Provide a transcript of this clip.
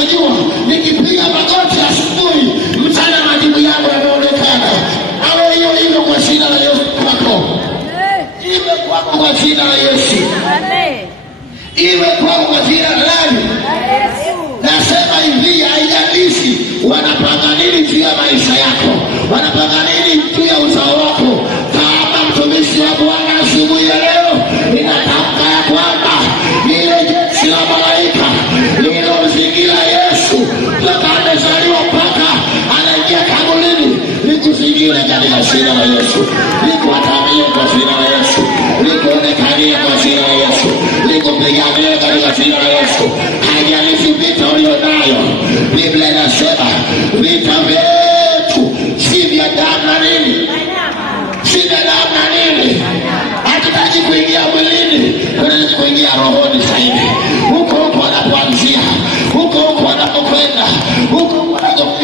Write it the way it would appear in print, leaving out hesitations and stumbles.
kujua nikipiga magoti asubuhi, mchana majibu yangu yanaonekana. Awe hiyo hivyo kwa jina la Yesu kwako. Iwe kwako kwa jina la Yesu. Iwe kwako kwa jina la nani? Nasema hivi, haijalishi wanapanga nini juu ya maisha yako, wanapanga nini juu ya uzao wako. Kama mtumishi wa Bwana asubuhi ya leo ninatamka ya kwamba ile jeshi la malaika lililomzingira Yesu toka amezaliwa mpaka anaingia kaburini likuzingire katika jina la Yesu, likuatamie kwa jina la Yesu, likuonekanie kwa jina la Yesu, likupiganie katika jina la Yesu. Haijalishi vita ulionayo, Biblia inasema vita vyetu si vya damu na nini, si vya damu na nini. Hatutaki kuingia mwilini, tunataka kuingia rohoni zaidi. Huko huko wanapoanzia, huko huko wanapokwenda, huko huko wanapopiga